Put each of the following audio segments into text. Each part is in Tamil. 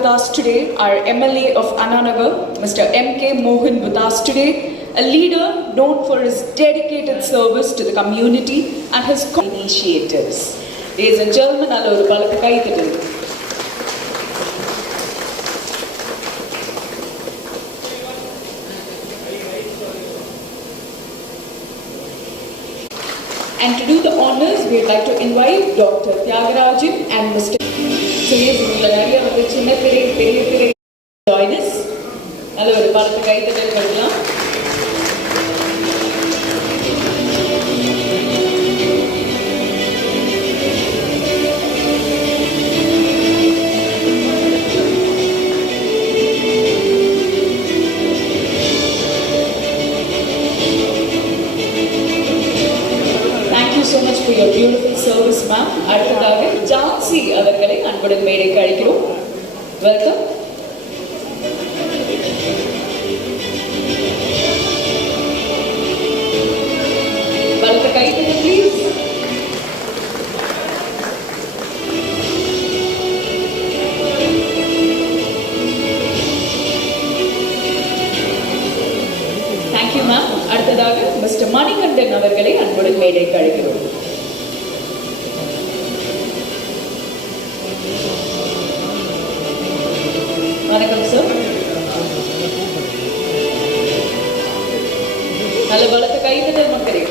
With us today, our MLA of Ananagar, Mr. M.K. Mohan with us today, a leader known for his dedicated service to the community and his initiatives. Ladies and gentlemen, allow the And to do the honors, we would like to invite Dr. Tyagarajan and Mr. Join us. Hello, so much for your beautiful service, ma'am. அடுத்ததாக ஜான்சி அவர்களை அன்புடன் மேடைக்கு அழைக்கிறோம். வெல்கம். பலத்த கைத்தட்டல் ப்ளீஸ். Thank you, ma'am. அடுத்ததாக மிஸ்டர் மணிகண்டன் அவர்களை அன்புடன் மேடைக்கு அழைக்கிறோம். வணக்கம் சார். நல்ல பலத்த கைத்தட்டல் மக்களே.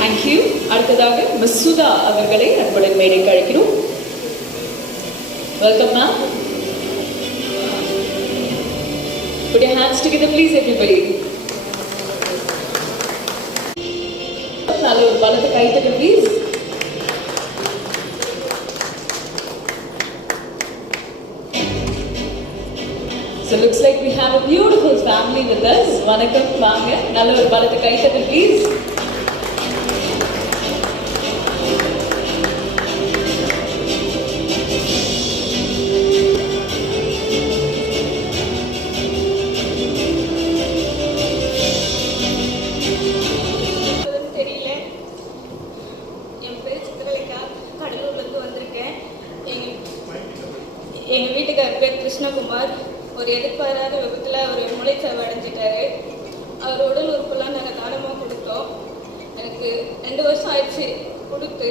Thank you. அடுத்ததாக மிஸ் சுதா அவர்களை அன்புடன் மேடைக்கு அழைக்கிறோம். Welcome, ma'am. Put your hands together, please, everybody. Hello, Balata Kaitaka, please. So, looks like we have a beautiful family with us. Vanakkam, vaanga. Hello, Balata Kaitaka, please. எங்கள் வீட்டுக்கார் பேர் கிருஷ்ணகுமார். ஒரு எதிர்பாராத விபத்தில் அவர் மூளைச்சாவு அடைஞ்சிட்டாரு. அவர் உடல் உறுப்பெல்லாம் நாங்கள் தானமாக கொடுத்தோம். எனக்கு 2 வருஷம் ஆயிடுச்சு கொடுத்து.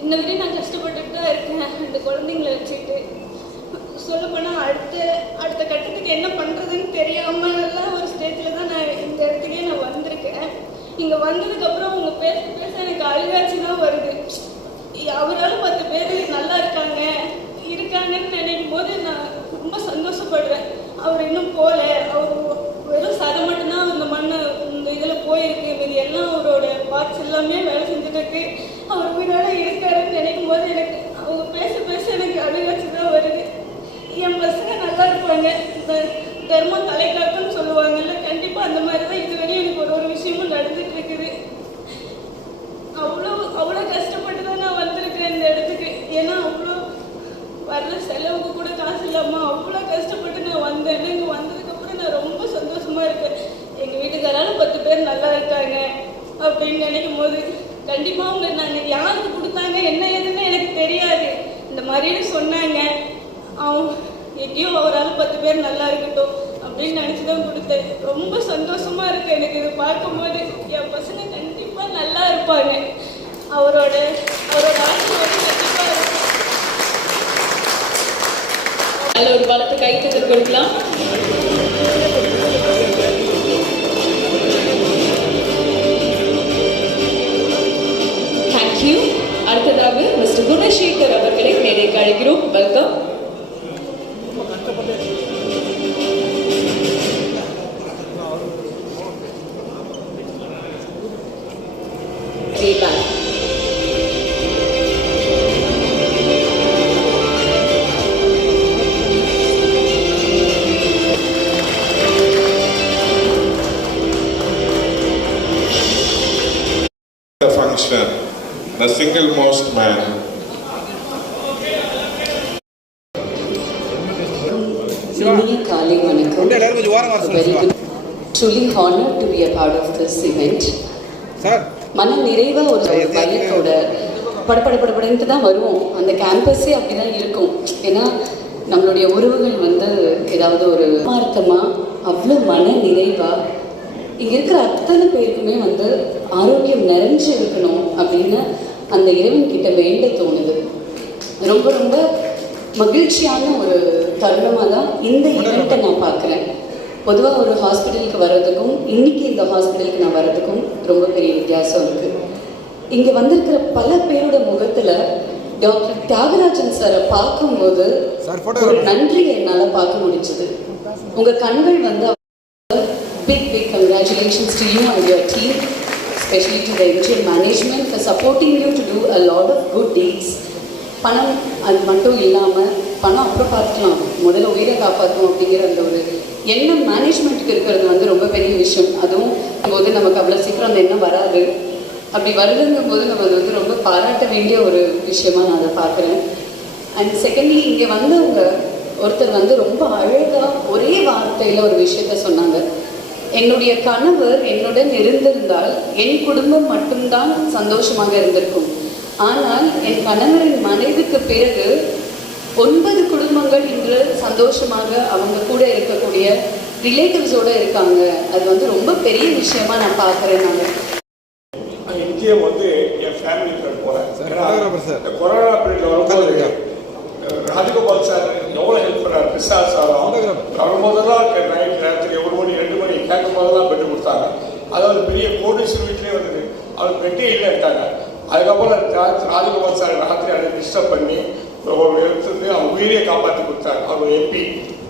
இன்ன வரையும் நான் கஷ்டப்பட்டுட்டு தான் இருக்கேன். 2 குழந்தைங்களை வச்சுக்கிட்டு. சொல்லப்போனால் அடுத்த கட்டத்துக்கு என்ன பண்ணுறதுன்னு தெரியாமல் எல்லாம் ஒரு ஸ்டேஜில் தான் நான் இந்த இடத்துக்கே நான் வந்திருக்கேன். இங்கே வந்ததுக்கப்புறம் அவங்க பேச எனக்கு அழுகாட்சி தான் வருது. அவரால் 10 பேர் நல்லா இருக்காங்கன்னு நினைக்கும் போது நான் ரொம்ப சந்தோஷப்படுறேன். அவர் இன்னும் போகல. அவர் வெறும் சதை மட்டும்தான் அந்த மண்ணை இந்த இதில் போயிருக்கு. இது எல்லாம் அவரோட பார்ட்ஸ் எல்லாமே வேலை செஞ்சுட்டு இருக்கு. அவர் உயிரோட இருக்காருன்னு நினைக்கும் போது எனக்கு அவங்க பேச எனக்கு அழுகாட்சி தான் வருது. என் பசங்க நல்லா இருப்பாங்க. தர்மம் தலை காக்குன்னு சொல்லுவாங்கல்ல, கண்டிப்பாக அந்த மாதிரி தான் இதுவரையும் எனக்கு ஒரு விஷயமும் நடந்துட்டு இருக்குது. அவ்வளோ கஷ்டப்பட்டு தான் நான் வந்திருக்கிறேன் இந்த இடத்துக்கு. ஏன்னா அவ்வளோ வர்ற செலவுக்கு கூட காசு இல்லாமல் அவ்வளோ கஷ்டப்பட்டு நான் வந்தேன். இங்கே வந்ததுக்கப்புறம் நான் ரொம்ப சந்தோஷமாக இருக்கேன். எங்கள் வீட்டுக்காரால 10 பேர் நல்லா இருக்காங்க அப்படின்னு நினைக்கும் போது கண்டிப்பாக அவங்க நான் யாருக்கு கொடுத்தாங்க என்ன ஏதுன்னு எனக்கு தெரியாது. இந்த மாதிரின்னு சொன்னாங்க. அவங்க எங்கேயோ அவரால் 10 பேர் நல்லா இருக்கட்டும் அப்படின்னு நினச்சி தான் கொடுத்தேன். ரொம்ப சந்தோஷமாக இருக்குது எனக்கு இது பார்க்கும்போது. என் பசங்க கண்டிப்பாக நல்லா இருப்பாங்க. அவரோட ஆசீர்வாதம் கண்டிப்பாக இருக்கும். அதில் ஒரு பலத்தை கைத்தட்டல் கொடுக்கலாம். தேங்க்யூ. அடுத்ததாக மிஸ்டர் குணசேகர் அவர்களை மேடைக்கு அழைக்கிறோம். Welcome. Function, the single most man. Very good. Truly honored to be a part of this event. மன நிறைவாக ஒரு பயத்தோட படப்படப்படப்படன்ட்டு தான் வருவோம். அந்த கேம்பஸே அப்படி தான் இருக்கும். ஏன்னா நம்மளுடைய உறவுகள் வந்து ஏதாவது ஒரு ஆர்த்தமாக அவ்வளோ மன நிறைவாக இங்கே இருக்கிற அத்தனை பேருக்குமே வந்து ஆரோக்கியம் நிறைஞ்சு இருக்கணும் அப்படின்னு அந்த இறைவன்கிட்ட வேண்ட தோணுது. ரொம்ப ரொம்ப மகிழ்ச்சியான ஒரு தருணமாக தான் இந்த ஈவெண்ட்டை நான் பார்க்குறேன். பொதுவாக ஒரு ஹாஸ்பிட்டலுக்கு வர்றதுக்கும் இன்னைக்கு இந்த ஹாஸ்பிட்டலுக்கு நான் வர்றதுக்கும் ரொம்ப பெரிய வித்தியாசம் இருக்குது. இங்கே வந்திருக்கிற பல பேரோட முகத்தில் டாக்டர் தியாகராஜன் சாரை பார்க்கும்போது ஒரு நன்றியை என்னால் பார்க்க முடிஞ்சது. உங்கள் கண்கள் வந்து big congratulations to you and your team, especially to the MGM management for supporting you to do a lot of good deeds. பணம் அது மட்டும் இல்லாமல் பணம் அப்புறம் பார்த்துக்கலாம், முதல்ல உயிரை காப்பாற்றணும் அப்படிங்கிற அந்த ஒரு எண்ணம் மேனேஜ்மெண்ட்டுக்கு இருக்கிறது வந்து ரொம்ப பெரிய விஷயம். அதுவும் போது நமக்கு அவ்வளோ சீக்கிரம் அந்த எண்ணம் வராது. அப்படி வருதுங்கும் போது நம்ம அது வந்து ரொம்ப பாராட்ட வேண்டிய ஒரு விஷயமா நான் அதை பார்க்குறேன். அண்ட் செகண்ட்லி இங்கே வந்தவங்க ஒருத்தர் வந்து ரொம்ப அழகாக ஒரே வார்த்தையில் ஒரு விஷயத்த சொன்னாங்க. என்னுடைய கணவர் என்னுடன் இருந்திருந்தால் என் குடும்பம் மட்டும்தான் சந்தோஷமாக இருந்திருக்கும். ஆனால் என் கணவரின் மனைவிக்கு பிறகு 9 குடும்பங்கள் இன்று சந்தோஷமாக அவங்க கூட இருக்கக்கூடிய ரிலேட்டிவ்ஸோடு இருக்காங்க. அது வந்து ரொம்ப பெரிய விஷயமா நான் பார்க்குறேன். நான் இங்கே வந்து என் ஃபேமிலி போகிறேன். கொரோனா பீரியட் வரும்போது ராஜகோபால் சார் எவ்வளோ ஹெல்ப் பண்ணார். பிரசாத் சாரும் வரும்போதெல்லாம் நைட் நேரத்துக்கு 1 மணி 2 மணி கேட்கும் போதெல்லாம் பெட்டு கொடுத்தாங்க. அதாவது பெரிய கோடீஸ்வரர் வீட்லேயே வந்தது. அவர் பெட்டே இல்லைட்டாங்க. அதுக்கப்புறம் ராஜகோபால் சார் ராத்திரி அதை டிஸ்டர்ப் பண்ணி ஒரு எடுத்து அவங்க உயிரியை காப்பாற்றி கொடுத்தார். அவர் எம்பி,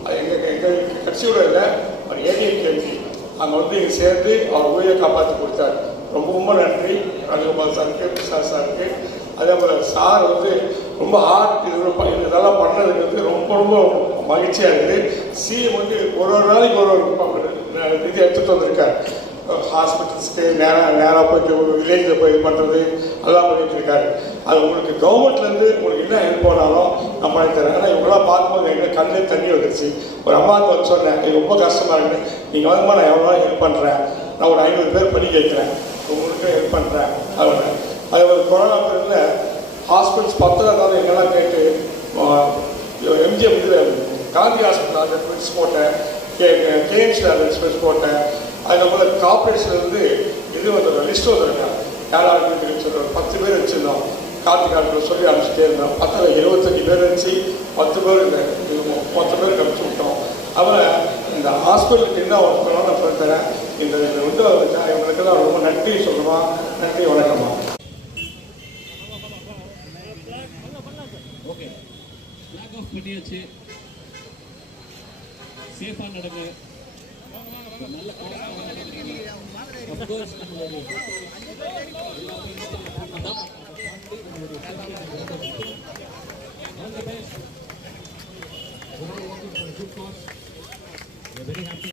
அது எங்கள் கட்சியோட இல்லை, அவர் ஏடிஎம்கே எம்பி. அங்கே வந்து இங்கே சேர்ந்து அவர் உயிரை காப்பாற்றி கொடுத்தார். ரொம்ப ரொம்ப நன்றி ராஜகோபால் சாருக்கு, பிரசாத் சாருக்கு. அதே போல் சார் வந்து ரொம்ப ஆர்ட் இதெல்லாம் பண்ணதுக்கு வந்து ரொம்ப ரொம்ப மகிழ்ச்சியாக இருக்குது. சிஎம் வந்து ஒரு நாளைக்கு ஒரு இது எடுத்துகிட்டு வந்திருக்கார். ஹாஸ்பிட்டல்ஸ்க்கு நேராக போய்ட்டு வில்லேஜில் போய் இது பண்ணுறது அதெல்லாம் பண்ணிட்டு இருக்காரு. அது உங்களுக்கு கவர்மெண்ட்லேருந்து உங்களுக்கு என்ன ஹெல்ப் பண்ணாலும் நான் பண்ணி தரேன். ஆனால் இவங்களாம் பார்க்கும்போது எங்கள் கண்ணில் தண்ணி வந்துருச்சு. ஒரு அம்மாவுக்கு வந்து சொன்னேன், இது ரொம்ப கஷ்டமாக இருக்குது, நீங்கள் வந்துமா நான் எவ்வளோ ஹெல்ப் பண்ணுறேன், நான் ஒரு 500 பேர் பண்ணி கேட்குறேன், உங்களுக்கு ஹெல்ப் பண்ணுறேன். அதே ஒரு கொரோனா பீரியடில் ஹாஸ்பிட்டல்ஸ் 10 இருந்தாலும் எங்கெல்லாம் கேட்டு எம்ஜிஎம் இதில் காந்தி ஹாஸ்பிட்டல் அந்த ஸ்பெட்ஸ் போட்டேன், கேஎம்சியில் அந்த ஸ்பெட்ஸ் போட்டேன். அதுக்கப்புறம் கார்பரேஷன்லேருந்து இது வந்து லிஸ்ட் வந்துருக்கேன். யாராவது சொல்கிற 10 பேர் வச்சுருந்தோம். கார்த்திகாரத்தில் சொல்லி அனுப்பிச்சிட்டே இருந்தோம். 10 25 பேர் வச்சு 10 பேர் இந்த 10 பேருக்கு அனுப்பிச்சி விட்டோம். அப்புறம் இந்த ஹாஸ்பிட்டலுக்கு என்ன ஒர்க் பண்ணாலும் நான் சொல்லித்தரேன். இந்த வந்து இவங்களுக்கெல்லாம் ரொம்ப நன்றி சொல்லணுமா. நன்றி, வணக்கம்மா. ஓகே, ஃபிளாக் ஆஃப் பண்ணியாச்சு. சேஃபாக நடங்க. நல்ல அஃப்கோர்ஸ்